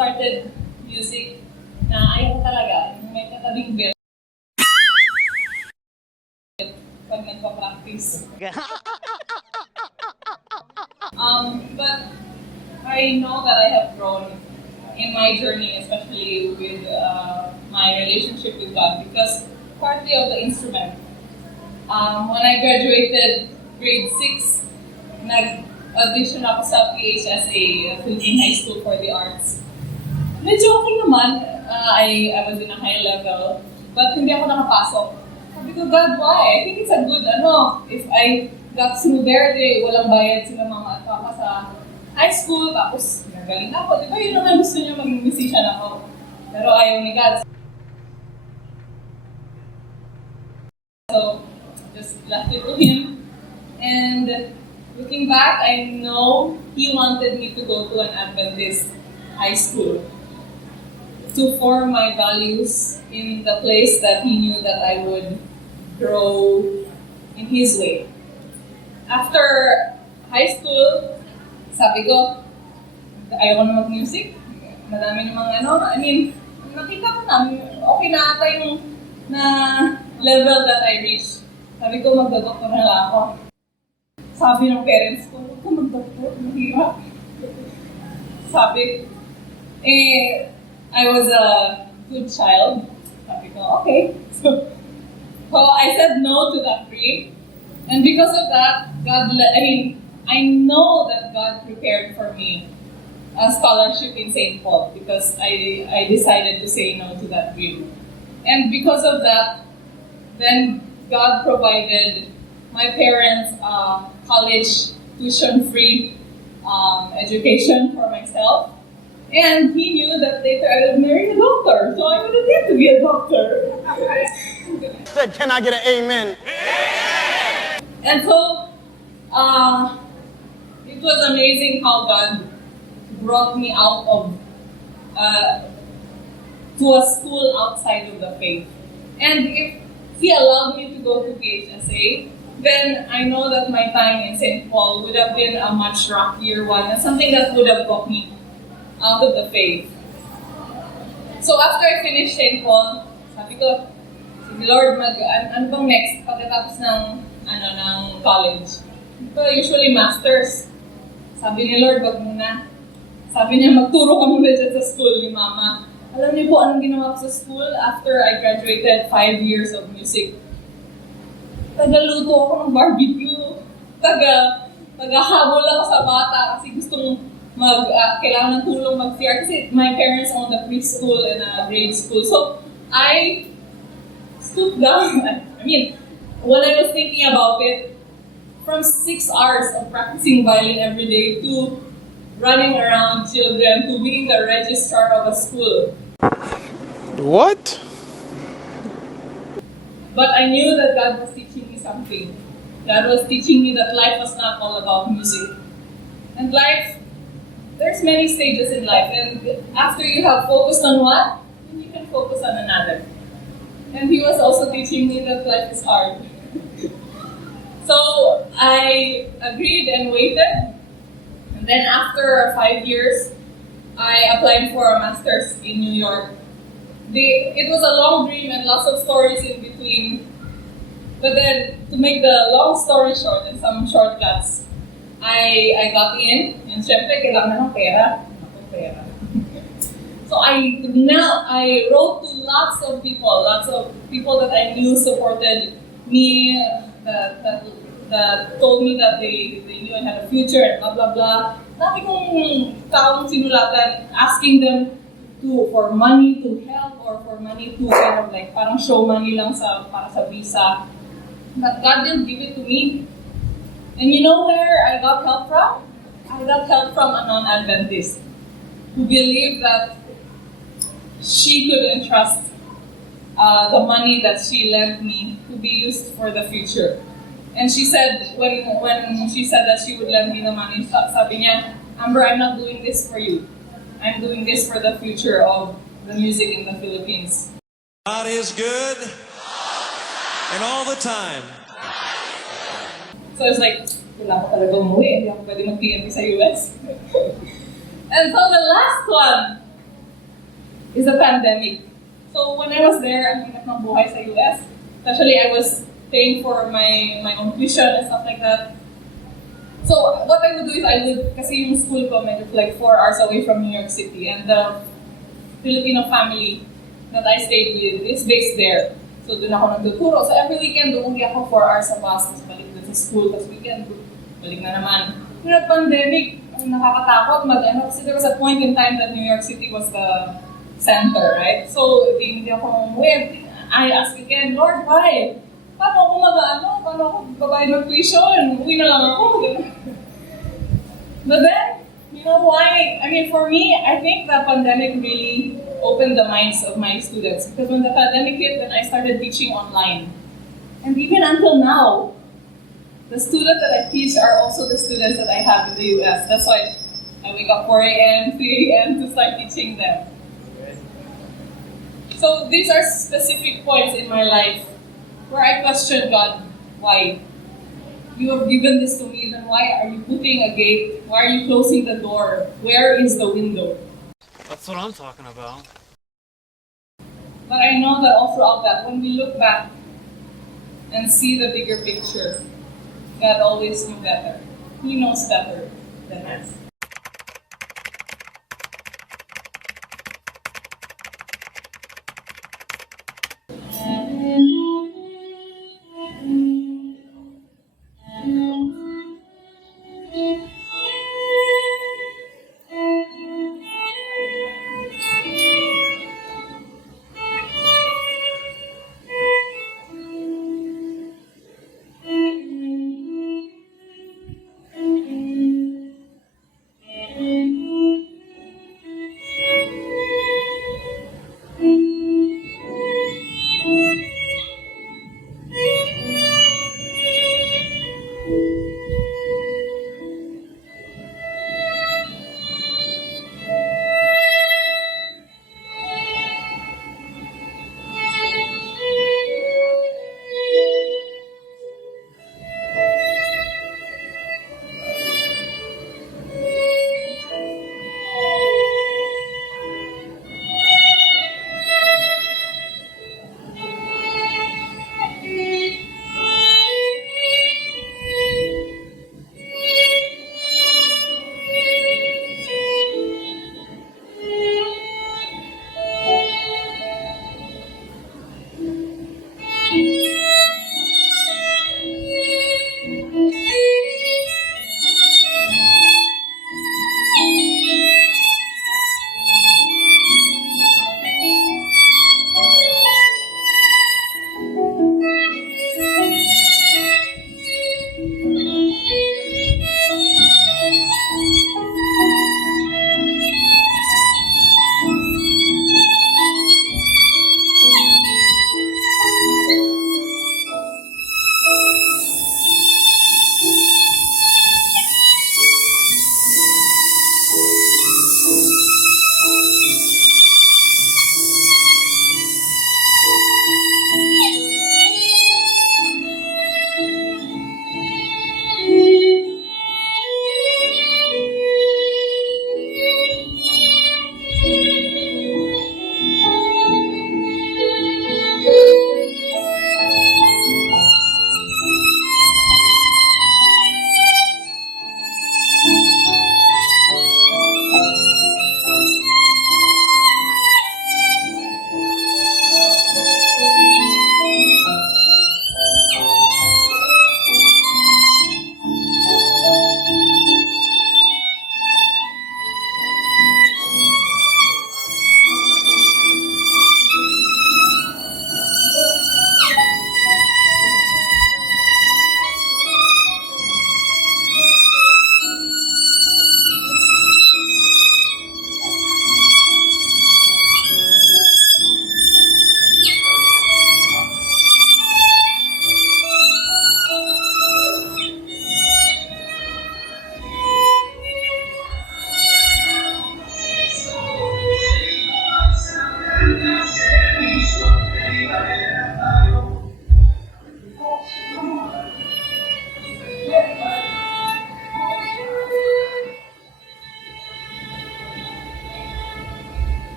started music na ayaw ko talaga. May katabing bell pag nagpa-practice. But I know that I have grown in my journey, especially with my relationship with God, because partly of the instrument. When I graduated grade 6, nag-audition ako sa PHSA, Philippine High School for the Arts. Medyo okay naman. I was in a high level, but hindi ako nakapasok. Sabi ko, God, why? I think it's a good, if I got through there, walang bayad sila mama at papa sa high school, tapos nagaling ako. Di ba yun naman gusto niya maging musician ako? Pero ayaw ni God. So, just left it to Him. And looking back, I know He wanted me to go to an Adventist high school to form my values in the place that He knew that I would grow in His way. After high school, sabi ko, ayaw ko na mag-music. Madami namang nakita ko na, okay na ata yung na level that I reached. Sabi ko, magdodoktor na lang ako. Sabi ng parents ko, huwag ka magdoktor, mahirap. Sabi, I was a good child. Sabi ko, okay. So I said no to that dream. And because of that, I know that God prepared for me a scholarship in St. Paul because I decided to say no to that dream. And because of that, then God provided my parents college tuition-free education for myself. And He knew that later I would marry a doctor, so I wouldn't get to be a doctor. Said, can I get an amen? And so, it was amazing how God brought me out of to a school outside of the faith. And if He allowed me to go to PHSA, then I know that my time in St. Paul would have been a much rockier one and something that would have got me out of the faith. So after I finished St. Paul, sabi ko, sige Lord, ano bang next pagkatapos ng college? Ito usually masters. Sabi ni Lord, wag muna. Sabi niya, magturo ka muna dyan sa school ni Mama. Alam niyo po anong ginawa ko sa school after I graduated 5 years of music? Tagaluto ako ng barbecue. Tagahabol ako sa bata kasi gustong kailangan ng tulong mag-CR kasi my parents owned a preschool and a grade school. So, I stooped down. When I was thinking about it, from 6 hours of practicing violin every day to running around children to being the registrar of a school. What? But I knew that God was teaching me something. God was teaching me that life was not all about music. And life, there's many stages in life. And after you have focused on one, then you can focus on another. And He was also teaching me that life is hard. So I agreed and waited. And then after 5 years, I applied for a master's in New York. It was a long dream and lots of stories in between. But then, to make the long story short and some shortcuts, I got in, and syempre, kailangan ng pera. Pera. So I wrote to lots of people that I knew supported me, that told me that they knew I had a future and blah blah blah. Dami kong taong sinulatan, asking them for money to help or for money to kind of like parang show money lang para sa visa. But God didn't give it to me. And you know where I got help from? I got help from a non-Adventist who believed that she could entrust the money that she lent me to be used for the future. And she said, when she said that she would lend me the money, sabi niya, Amber, I'm not doing this for you. I'm doing this for the future of the music in the Philippines. God is good, and all the time. So I was like, wala ko talaga umuwi. Hindi ako pwede mag-PNP sa US. And so the last one, is the pandemic. So when I was there, ang hirap ng buhay sa US. Especially I was paying for my own tuition and stuff like that. So what I would do is I would, kasi yung school ko medyo like 4 hours away from New York City, and the Filipino family that I stayed with is based there. So doon ako nagtuturo. So every weekend, umuwi ako 4 hours sa bus, tapos balik doon sa school, tapos weekend, balik na naman. Yung pandemic, nakakatakot, kasi there was a point in time that New York City was the center, right? So hindi ako umuwi. I asked again, Lord, why? Paano ako babayad ng tuition? Uwi na lang ako. But then, you know why? I mean, for me, I think the pandemic really opened the minds of my students. Because when the pandemic hit, then I started teaching online. And even until now, the students that I teach are also the students that I have in the US. That's why I wake up 4 a.m., 3 a.m. to start teaching them. So these are specific points in my life where I question God, why? You have given this to me, then why are you putting a gate? Why are you closing the door? Where is the window? That's what I'm talking about. But I know that all throughout that, when we look back and see the bigger picture, God always knew better. He knows better than us.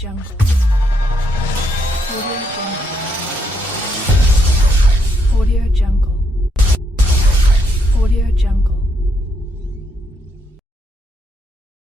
Jungle. Audio Jungle.